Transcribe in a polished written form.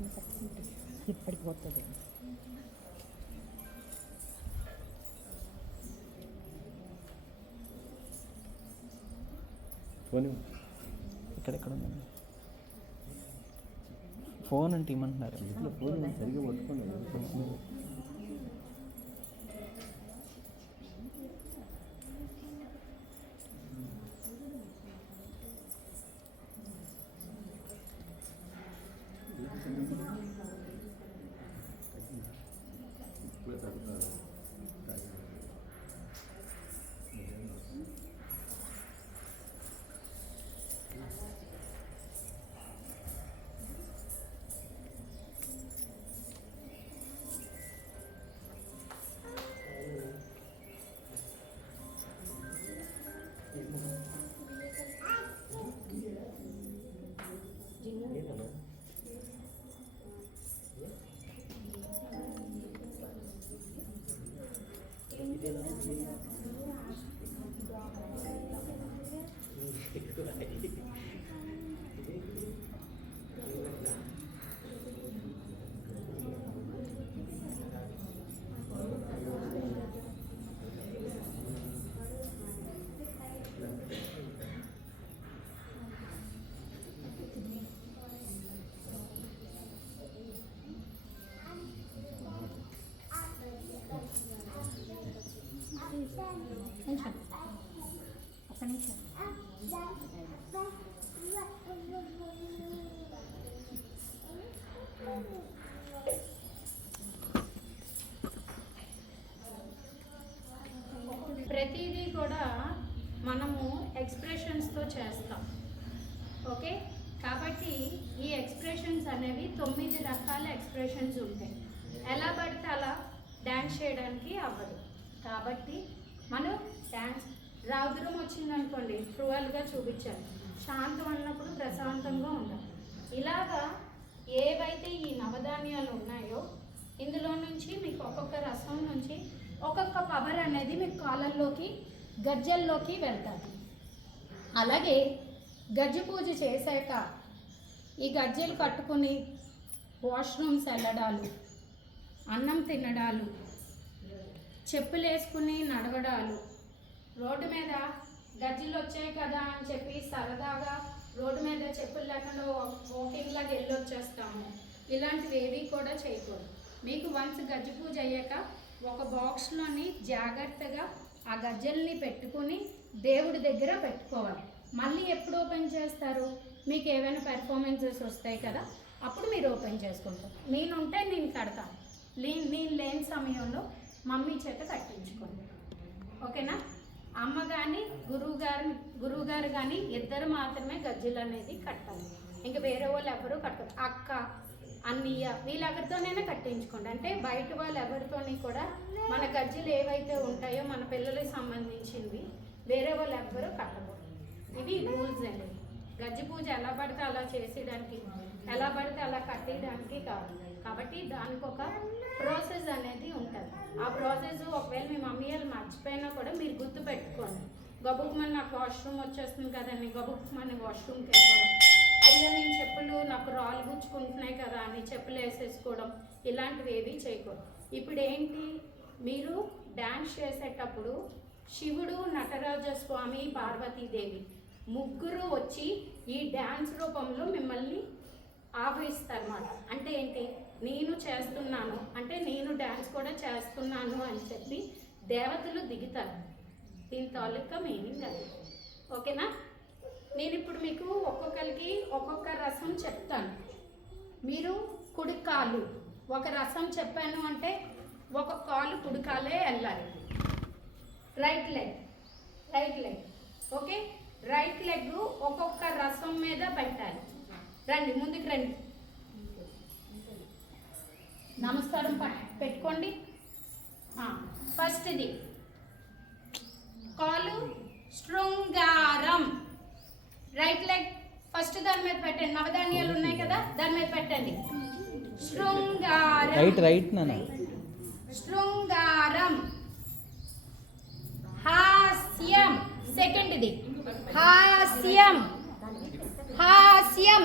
దాన్ని పట్టుకుంటే ఇప్పటికి ఇక్కడెక్కడ ఉందండి ఫోన్ అంటే ఇమ్మంటున్నారు. ఫోన్ సరిగ్గా పట్టుకోండి. ప్రతిదీ కూడా మనము ఎక్స్ప్రెషన్స్తో చేస్తాం. ఓకే, కాబట్టి ఈ ఎక్స్ప్రెషన్స్ అనేవి 9 రకాల ఎక్స్ప్రెషన్స్ ఉంటాయి. ఎలా పడితే అలా డ్యాన్స్ చేయడానికి అవ్వదు. కాబట్టి మనం డ్యాన్స్ రౌద్రం వచ్చిందనుకోండి క్రూయల్గా చూపించాలి, శాంతం అన్నప్పుడు ప్రశాంతంగా ఉండాలి. ఇలాగా ఏవైతే ఈ నవధాన్యాలు ఉన్నాయో ఇందులో నుంచి మీకు ఒక్కొక్క రసం నుంచి ఒక్కొక్క పవర్ అనేది మీకు కాళ్ళల్లోకి గజ్జల్లోకి వెళ్తాయి. అలాగే గజ్జ పూజ చేశాక ఈ గజ్జలు కట్టుకుని వాష్రూమ్స్ వెళ్ళడాలు, అన్నం తినడాలు, చెప్పులు వేసుకుని నడవడాలు, రోడ్డు మీద గజ్జలు వచ్చాయి కదా అని చెప్పి సరదాగా రోడ్డు మీద చెప్పులు లేకుండా వాకింగ్ లాగా వెళ్ళొచ్చేస్తాము. ఇలాంటివి ఏవి కూడా చేయకూడదు. మీకు వన్స్ గజ్జ పూజ అయ్యాక ఒక బాక్స్లోని జాగ్రత్తగా ఆ గజ్జల్ని పెట్టుకుని దేవుడి దగ్గర పెట్టుకోవాలి. మళ్ళీ ఎప్పుడు ఓపెన్ చేస్తారు? మీకు ఏవైనా పెర్ఫార్మెన్సెస్ వస్తాయి కదా, అప్పుడు మీరు ఓపెన్ చేసుకుంటారు. నేనుంటే నేను కడతాను, నేను లేని సమయంలో మమ్మీ చేత కట్టించుకోండి. ఓకేనా? అమ్మ కానీ గురువుగారు కానీ ఇద్దరు మాత్రమే గజ్జలు అనేది కట్టాలి. ఇంకా వేరే వాళ్ళు ఎవరు కట్టరు. అక్క, అన్నయ్య వీళ్ళెవరితోనైనా కట్టించుకోండి. అంటే బయట వాళ్ళు ఎవరితోని కూడా మన గజ్జలు ఏవైతే ఉంటాయో మన పిల్లలకు సంబంధించినవి వేరే వాళ్ళు ఎవ్వరూ కట్టకూడదు. ఇవి రూల్స్ అండి. గజ్జ పూజ ఎలా పడితే అలా చేసేయడానికి, ఎలా పడితే అలా కట్టేయడానికి కాదు. కాబట్టి దానికి ఒక ప్రాసెస్ అనేది ఉంటుంది. ఆ ప్రాసెస్ ఒకవేళ మీ మమ్మీ వాళ్ళు మర్చిపోయినా కూడా మీరు గుర్తు పెట్టుకోండి. గబుక్మని నాకు వాష్రూమ్ వచ్చేస్తుంది కదండి, గబుక్మని వాష్రూమ్కి వెళ్ళిపోవడం, అయ్యో నేను చెప్పులు నాకు రాళ్ళు గుచ్చుకుంటున్నాయి కదా అని చెప్పులు వేసేసుకోవడం, ఇలాంటివి ఏవి చేయకూడదు. ఇప్పుడు ఏంటి, మీరు డ్యాన్స్ చేసేటప్పుడు శివుడు, నటరాజస్వామి, పార్వతీదేవి ముగ్గురు వచ్చి ఈ డ్యాన్స్ రూపంలో మిమ్మల్ని ఆహ్వానిస్తారన్నమాట. అంటే ఏంటి, నేను చేస్తున్నాను అంటే నేను డ్యాన్స్ కూడా చేస్తున్నాను అని చెప్పి దేవతలు దిగుతారు. దీని తాలూకా మీనింగ్ అది. ఓకేనా? నేను ఇప్పుడు మీకు ఒక్కొక్కరికి ఒక్కొక్క రసం చెప్తాను. మీరు కుడి కాలు ఒక రసం చెప్పాను అంటే ఒక కాలు కుడికాలే వెళ్ళాలి. Right leg okay, right leg ఒక్కొక్క రసం మీద పెట్టాలి. రండి, ముందుకు రండి. నమస్కారం పెట్టుకోండి. ఫస్ట్ది కాలు శృంగారం, రైట్ లెగ్ ఫస్ట్ దాని మీద పెట్టండి. నవధాన్యాలు ఉన్నాయి కదా, దాని మీద పెట్టండి. శృంగారం, రైట్ నాన్న. శృంగారం. హాస్యం, సెకండ్ది హాస్యం.